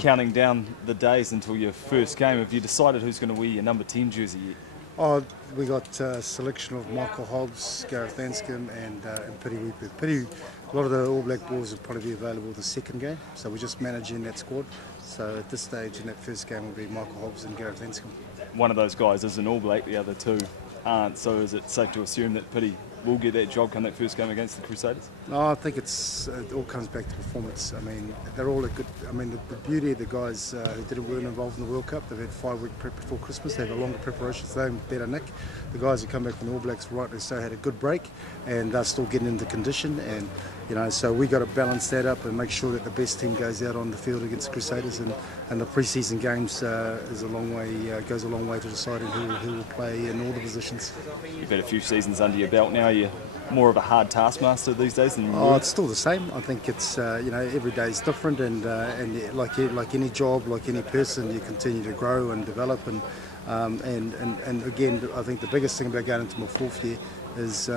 counting down the days until your first game. Have you decided who's going to wear your number 10 jersey yet? Oh, we got a selection of Michael Hobbs, Gareth Anscombe and Pity Weeper. A lot of the All Black boys will probably be available the second game, so we're just managing that squad. So at this stage in that first game will be Michael Hobbs and Gareth Anscombe. One of those guys is an All Black, the other two aren't, so is it safe to assume that Pity will get that job come that first game against the Crusaders? No, I think it all comes back to performance. I mean, they're all a good. I mean, the beauty of the guys who weren't involved in the World Cup, they've had 5-week prep before Christmas. They have a longer preparation, so they're better nick. The guys who come back from the All Blacks, rightly so, had a good break, and they're still getting into condition. And so we got to balance that up and make sure that the best team goes out on the field against the Crusaders. And the pre-season games goes a long way to deciding who will play in all the positions. You've had a few seasons under your belt now. You're more of a hard taskmaster these days than you were? Oh, it's still the same. I think it's every day is different, and like any job, like any person, you continue to grow and develop. And again, I think the biggest thing about going into my fourth year is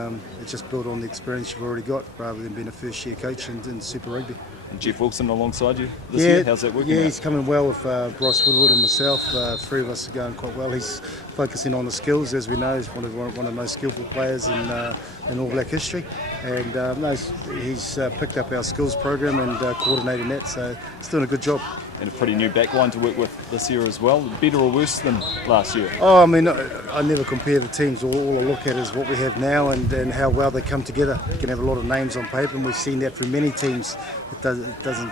it's just build on the experience you've already got, rather than being a first year coach in Super Rugby. And Jeff Wilson alongside you this year, how's that working? Yeah, out? He's coming well with Bryce Woodward and myself. Three of us are going quite well. He's focusing on the skills, as we know. He's one of the most skillful players in All Black history, and he's picked up our skills program and coordinating that, so he's doing a good job. And a pretty new backline to work with this year as well. Better or worse than last year? Oh, I mean, I never compare the teams. All I look at is what we have now and how well they come together. You can have a lot of names on paper, and we've seen that from many teams. It doesn't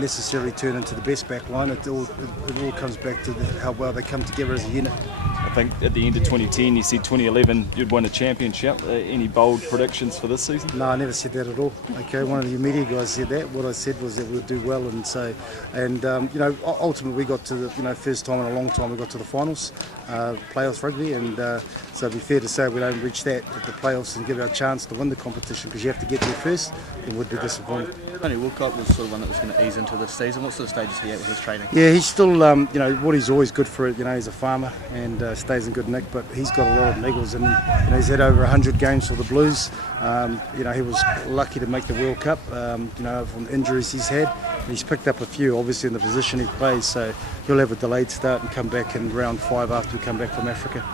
necessarily turn into the best backline. It all comes back to how well they come together as a unit. I think at the end of 2010, you said 2011 you'd win a championship. Any bold predictions for this season? No, I never said that at all. Okay, one of the media guys said that. What I said was that we'd do well, and ultimately we got to the first time in a long time we got to the finals, playoffs rugby, and so it'd be fair to say we don't reach that at the playoffs and give our chance to win the competition, because you have to get there first. It would be disappointing. Tony Woodcock was sort of one that was going to ease into this season. What sort of stage is he at with his training? Yeah, he's still, what he's always good for it. He's a farmer and stays in good nick, but he's got a lot of niggles, and he's had over 100 games for the Blues. He was lucky to make the World Cup. From injuries he's had, he's picked up a few, obviously in the position he plays. So he'll have a delayed start and come back in round 5 after we come back from Africa.